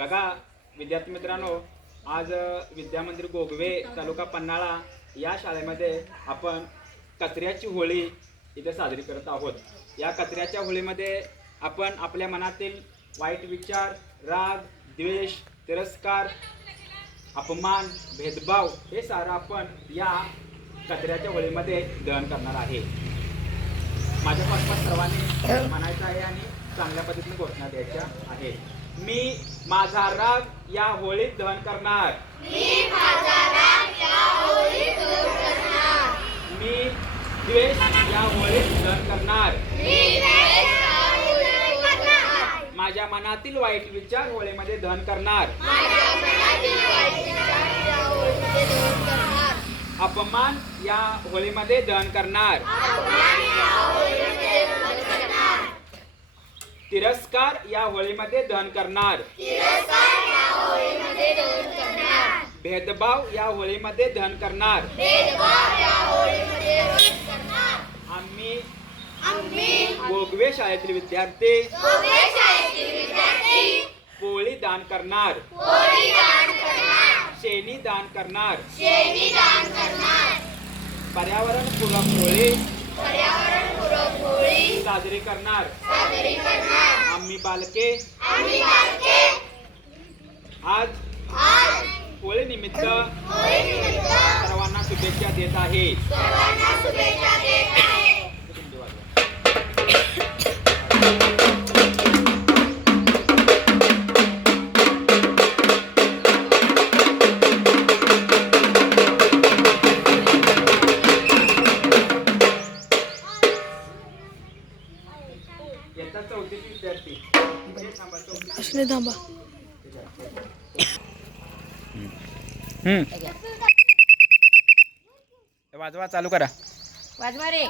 बघा विद्यार्थी मित्रांनो, आज विद्यामंदिर गोगवे तालुका पन्हाळा या शाळेमध्ये आपण कचऱ्याची होळी इथे साजरी करत आहोत। या कचऱ्याच्या होळीमध्ये आपण आपल्या मनातील वाईट विचार, राग, द्वेष, तिरस्कार, अपमान, भेदभाव हे सारं आपण या कचऱ्याच्या होळीमध्ये दहन करणार आहे। माझ्या पाठपाठ सर्वांनी म्हणायचं आहे आणि चांगल्या पद्धतीने घोषणा द्यायच्या आहे। मी माझा राग या होळीत दहन करणार। मी माझा राग या होळीत दहन करणार। मी द्वेष या होळीत दहन करणार। मी द्वेष या होळीत दहन करणार। माझ्या मनातील वाईट विचार होळीमध्ये दहन करणार। माझ्या मनातील वाईट विचार या होळीमध्ये दहन करणार। अपमान या होळीमध्ये दहन करणार। अपमान या होळीमध्ये दहन करणार। तिरस्कार या होळीमध्ये दहन करणार। तिरस्कार या होळीमध्ये दहन करणार। भेदभाव या होळीमध्ये दहन करणार। भेदभाव या होळीमध्ये दहन करणार। आम्ही गोगवे शाळेतील विद्यार्थी गोगवे शाळेतील विद्यार्थी पोळी दान करणार। होळी दान करणार। शेणी दान करणार। शेणी दान करणार। पर्यावरणपूरक होळी पर्यावरणपूरक होळी साजरी करणार। साजरी करणार। आम्ही बालके आज होळी निमित्त सर्वांना शुभेच्छा देत आहे। सर्वांना शुभेच्छा देत आहे। येतात 34 विद्यार्थी असले थांबा। वाजवा चालू करा। वाजवा रे।